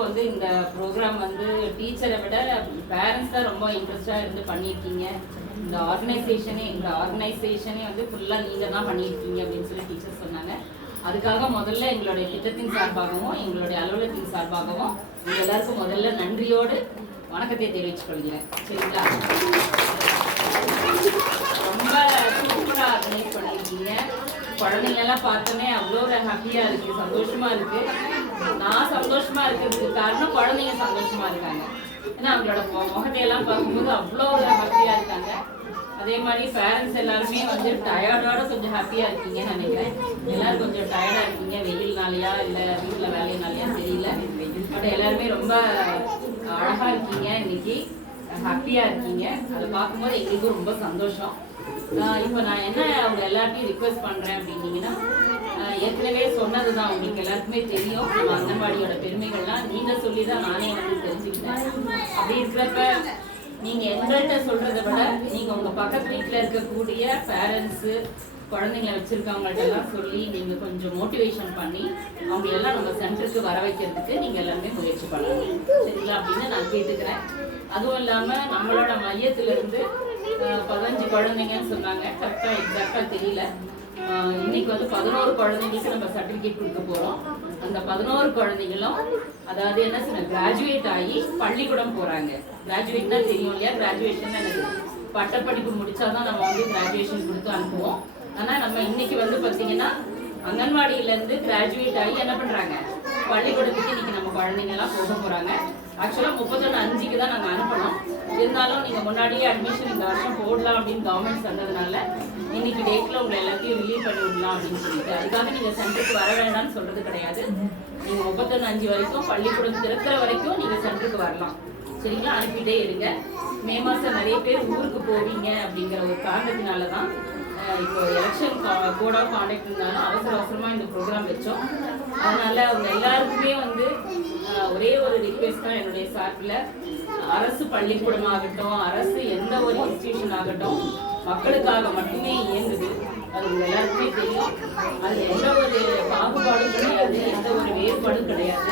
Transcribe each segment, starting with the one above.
வந்து இந்த ப்ரோக்ராம் வந்து டீச்சரை விட பேரண்ட்ஸ் தான் ரொம்ப இன்ட்ரெஸ்டாக இருந்து பண்ணியிருக்கீங்க. இந்த ஆர்கனைசேஷனே வந்து ஃபுல்லாக நீங்கள் தான் பண்ணியிருக்கீங்க அப்படின்னு சொல்லி டீச்சர் சொன்னாங்க. அதுக்காக முதல்ல எங்களுடைய திட்டத்தின் சார்பாகவும் எங்களுடைய அலுவலகத்தின் சார்பாகவும் உங்கள் எல்லாருக்கும் முதல்ல நன்றியோடு வணக்கத்தை தெரிவித்துக் கொள்கிறேன். சரிங்களா? ரொம்ப சூப்பராக ஆர்கனைஸ் பண்ணியிருக்கீங்க. குழந்தைங்கெல்லாம் பார்த்தோன்னே அவ்வளோ ஒரு ஹாப்பியாக இருக்குது, சந்தோஷமாக இருக்குது. நான் சந்தோஷமாக இருக்கிறதுக்கு காரணம் குழந்தைங்க சந்தோஷமாக இருக்காங்க. ஏன்னா அவங்களோட முகத்தையெல்லாம் பார்க்கும்போது அவ்வளோ ஒரு ஹாப்பியாக இருக்காங்க. அதே மாதிரி பேரண்ட்ஸ் எல்லாருமே வந்து டயர்டோட கொஞ்சம் ஹாப்பியாக இருக்கீங்கன்னு நினைக்கிறேன். எல்லோரும் கொஞ்சம் டயர்டாக இருக்கீங்க, வெயில்னாலையா இல்லை வீட்டில் வேலையினாலையா தெரியல. பட் எல்லாருமே ரொம்ப அழகாக இருக்கீங்க, இன்னைக்கு ஹாப்பியாக இருக்கீங்க. அதை பார்க்கும்போது எங்களுக்கும் ரொம்ப சந்தோஷம். இப்போ நான் என்ன அவங்க எல்லாத்தையும் ரிக்வெஸ்ட் பண்ணுறேன் அப்படின்னீங்கன்னா, ஏற்கனவே சொன்னது தான் உங்களுக்கு எல்லாருக்குமே தெரியும். நம்ம அங்கன்வாடியோட பெருமைகள்லாம் நீங்கள் சொல்லி தான் நானே வந்து தெரிஞ்சுக்கிட்டேன். அப்படி இருக்கிறப்ப நீங்கள் எங்கள்கிட்ட சொல்கிறத விட நீங்கள் உங்கள் பக்கத்து வீட்டில் இருக்கக்கூடிய பேரண்ட்ஸு குழந்தைங்களை வச்சுருக்கவங்கள்ட்டெல்லாம் சொல்லி நீங்கள் கொஞ்சம் மோட்டிவேஷன் பண்ணி அவங்களெல்லாம் நம்ம சென்டருக்கு வர வைக்கிறதுக்கு நீங்கள் எல்லாருமே முயற்சி பண்ணணும். சரிங்களா? அப்படின்னு நான் கேட்டுக்கிறேன். அதுவும் இல்லாமல் நம்மளோட மையத்திலிருந்து 15 குழந்தைங்கன்னு சொன்னாங்க. கரெக்டாக எக்ஸாக்டாக தெரியல. இன்னைக்கு வந்து 11 குழந்தைங்களுக்கு நம்ம சர்டிஃபிகேட் கொடுக்க போகிறோம். அந்த 11 குழந்தைங்களும் அதாவது என்ன சொன்ன கிராஜுவேட் ஆகி பள்ளிக்கூடம் போகிறாங்க. கிராஜுவேட்னா தெரியும் இல்லையா? கிராஜுவேஷன் எனக்கு பட்டப்படிப்பு முடிச்சாதான் நம்ம வந்து கிராஜுவேஷன் கொடுத்து அனுப்புவோம். ஆனால் நம்ம இன்னைக்கு வந்து பார்த்தீங்கன்னா அங்கன்வாடியிலேருந்து கிராஜுவேட் ஆகி என்ன பண்ணுறாங்க, பள்ளிக்கூடத்துக்கு இன்னைக்கு நம்ம குழந்தைங்கலாம் போக போகிறாங்க. ஆக்சுவலாக 31/5 தான் நாங்கள் அனுப்பணும். இருந்தாலும் நீங்கள் முன்னாடியே அட்மிஷன் இந்த வருஷம் போடலாம் அப்படின்னு கவர்மெண்ட் சொன்னதுனால இன்னைக்கு டேட்டில் உங்களை எல்லாத்தையும் ரிலீவ் பண்ணி விடலாம் அப்படின்னு சொல்லிட்டு, அதுக்காக நீங்கள் சென்டருக்கு வர வேண்டாம்னு சொல்கிறது கிடையாது. நீங்கள் 31/5 வரைக்கும் பள்ளிக்கூடம் திறக்கிற வரைக்கும் நீங்கள் சென்டருக்கு வரலாம். சரிங்களா? அனுப்பிட்டே இருங்க. மே மாதம் நிறைய பேர் ஊருக்கு போவீங்க அப்படிங்கிற ஒரு காரணத்தினால தான் இப்போ எலெக்ஷன் கோட் ஆஃப் கான்டக்ட் இருந்தாலும் அவசரமாக இந்த ப்ரோக்ராம் வச்சோம். அதனால் அவங்க எல்லாருக்குமே வந்து ஒரே ஒரு ரிக்வெஸ்ட் தான் என்னுடைய சார்பில், அரசு பள்ளிக்கூடம் ஆகட்டும், அரசு எந்த ஒரு இன்ஸ்டிடியூஷன் ஆகட்டும் மக்களுக்காக மட்டுமே இயங்குது. அது உங்கள் எல்லாருக்குமே தெரியும். அது எந்த ஒரு பாகுபாடும் கிடையாது, எந்த ஒரு வேறுபாடும் கிடையாது.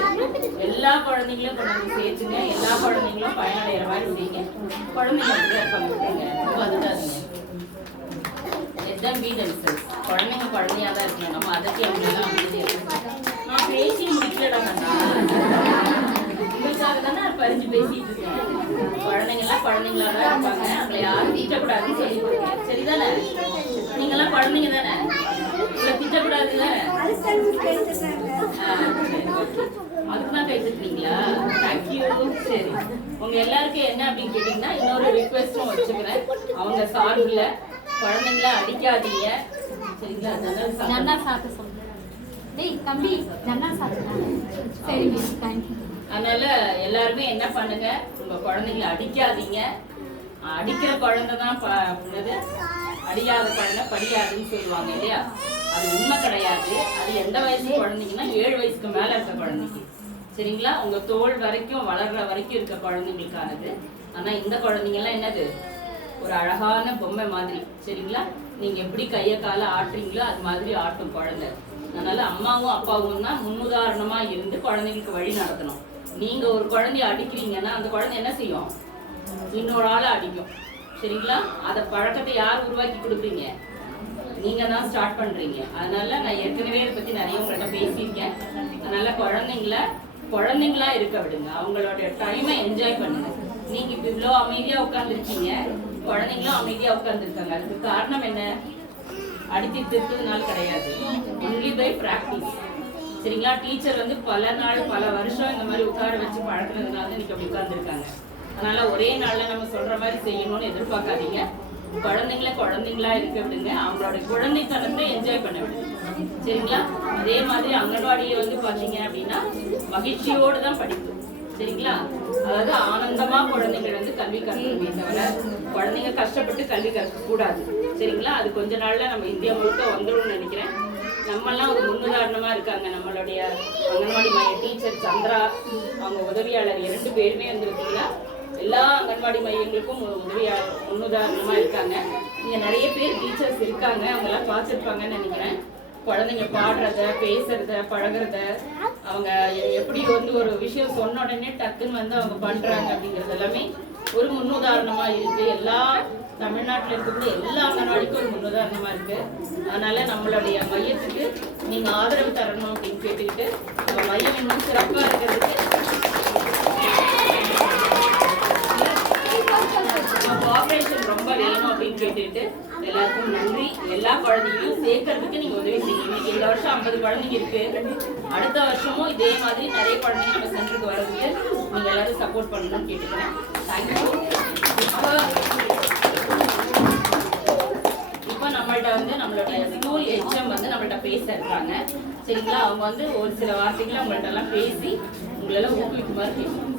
எல்லா குழந்தைங்களும் கொண்டு சேர்த்துங்க, எல்லா குழந்தைங்களும் பயனடைகிற மாதிரி செய்யுங்க. குழந்தைங்க இருப்பாங்க, அதுதாங்க எதான் வீடன்சல். குழந்தைங்க குழந்தையாக தான் இருக்கணும். நம்ம அதற்கு அவங்களெல்லாம் அமைதியாக நான் பேசி முடிக்கலடாங்கண்ணா, உங்களுக்காக தானே பறிஞ்சு பேசிட்டு இருக்கேன். குழந்தைங்கலாம் குழந்தைங்களா தான் இருப்பாங்க, அவங்களை யாரும் திட்டக்கூடாதுன்னு சொல்லி கொடுங்க. சரிதானே? நீங்களாம் குழந்தைங்க தானே, உங்களை திட்டக்கூடாது தானே? அதுக்கு தான் பேசிருக்கீங்களா? தேங்க்யூ. சரி, உங்க எல்லாருக்கும் என்ன அப்படின்னு கேட்டீங்கன்னா இன்னொரு ரிக்வெஸ்டும் வச்சுக்கிறேன். அவங்க சார்பில் குழந்தைங்கள அடிக்காதீங்க. சரிங்களா? நல்லா சாப்பிட சொல்லுங்க. டேய் தம்பி நல்லா சாப்பிடுங்க. சரிங்க, தேங்க்யூ. அதனால எல்லாருமே என்ன பண்ணுங்க, உங்க குழந்தைங்கள அடிக்காதீங்க. அடிக்கிற குழந்தை தான் அடியாத குழந்தை படியாதுன்னு சொல்லுவாங்க இல்லையா? அது உண்மை கிடையாது. அது எந்த வயசு குழந்தைங்கன்னா 7 வயசுக்கு மேல இருக்க குழந்தைக்கு. சரிங்களா? உங்க தோல் வரைக்கும் வளர்ற வரைக்கும் இருக்க குழந்தைங்களுக்கானது. ஆனா இந்த குழந்தைங்கலாம் என்னது, ஒரு அழகான பொம்மை மாதிரி. சரிங்களா? நீங்க எப்படி கையை காலை ஆட்டுறீங்களோ அது மாதிரி ஆட்டும் குழந்தை. அதனால அம்மாவும் அப்பாவும் தான் முன்னுதாரணமா இருந்து குழந்தைங்களுக்கு வழி நடத்தணும். நீங்க ஒரு குழந்தைய அடிக்கிறீங்கன்னா அந்த குழந்தை என்ன செய்யும், இன்னொரு ஆளை அடிக்கும். சரிங்களா? அதை பழக்கத்தை யார் உருவாக்கி கொடுக்குறீங்க, நீங்க தான் ஸ்டார்ட் பண்றீங்க. அதனால நான் ஏற்கனவே இதை பத்தி நிறைய உங்கள்கிட்ட பேசியிருக்கேன். அதனால குழந்தைங்களா இருக்க விடுங்க, அவங்களோட டைமை என்ஜாய் பண்ணுங்க. நீங்க இப்ப இவ்வளோ அமைதியா உட்காந்துருக்கீங்க, குழந்தைங்களும் அமைதியா உட்காந்துருக்காங்க. அதுக்கு காரணம் என்ன, அடித்து திருத்ததுனால கிடையாது, ஒன்லி பை பிராக்டிஸ். சரிங்களா? டீச்சர் வந்து பல நாள் பல வருஷம் இந்த மாதிரி உட்கார வச்சு பழக்கிறதுனால தான் இன்னைக்கு அப்படி உட்காந்துருக்காங்க. அதனால ஒரே நாள்ல நம்ம சொல்ற மாதிரி செய்யணும்னு எதிர்பார்க்காதீங்க. குழந்தைங்களா இருக்க விடுங்க, அவங்களோட குழந்தைத்தனத்தை என்ஜாய் பண்ண விடுங்க. சரிங்களா? அதே மாதிரி அங்கன்வாடியை வந்து பார்த்தீங்க அப்படின்னா மகிழ்ச்சியோடு தான் படிப்பு. சரிங்களா? அதாவது ஆனந்தமா குழந்தைகள் வந்து கல்வி கற்கணுமே தவிர குழந்தைங்க கஷ்டப்பட்டு கல்வி கற்க கூடாது. சரிங்களா? அது கொஞ்ச நாள்ல நம்ம இந்தியா முழுக்க வந்துடும் நினைக்கிறேன். நம்மெல்லாம் ஒரு முன்னுதாரணமா இருக்காங்க. நம்மளுடைய அங்கன்வாடி மைய டீச்சர் சந்திரா, அவங்க உதவியாளர் 2 பேருமே வந்து பார்த்தீங்கன்னா எல்லா அங்கன்வாடி மையங்களுக்கும் முன்னுதாரணமா இருக்காங்க. இங்க நிறைய பேர் டீச்சர்ஸ் இருக்காங்க, அவங்க எல்லாம் பார்த்துருப்பாங்கன்னு நினைக்கிறேன். குழந்தைங்க பாடுறத, பேசுறத, பழகுறத, அவங்க எப்படி வந்து ஒரு விஷயம் சொன்ன உடனே டக்குன்னு வந்து அவங்க பண்றாங்க அப்படிங்கிறது எல்லாமே ஒரு முன்னுதாரணமா இருக்கு. எல்லா தமிழ்நாட்டில் இருக்கக்கூடிய எல்லா அங்கன்வாடிக்கும் ஒரு முன்னுதாரணமா இருக்கு. அதனால நம்மளுடைய மையத்துக்கு நீங்க ஆதரவு தரணும் அப்படின்னு கேட்டுக்கிட்டு நம்ம மையம் இன்னும் சிறப்பா இருக்கிறதுக்கு கோஆபரேஷன் ரொம்ப வேணும் அப்படின்னு கேட்டுட்டு எல்லாருக்கும் நன்றி. எல்லா குழந்தைங்களையும் சேர்க்கறதுக்கு நீங்க உதவி செய்யுங்க. இந்த வருஷம் 50 குழந்தைங்க இருக்கு. அடுத்த வருஷமும் இதே மாதிரி நிறைய குழந்தைங்க நம்ம சென்டருக்கு வர்றதுக்கு நீங்க எல்லாரும் சப்போர்ட் பண்ணணும்னு கேட்டுக்கிறேன். தேங்க்யூ. இப்போ நம்மள்ட்ட வந்து நம்மளுடைய ஸ்கூல் ஹெச்எம் வந்து நம்மள்ட்ட பேச இருக்காங்க. சரிங்களா? அவங்க வந்து ஒரு சில வார்த்தைகளை உங்கள்ட்ட எல்லாம் பேசி உங்களெல்லாம் ஊக்குவிக்குமாறு கேட்கணும்.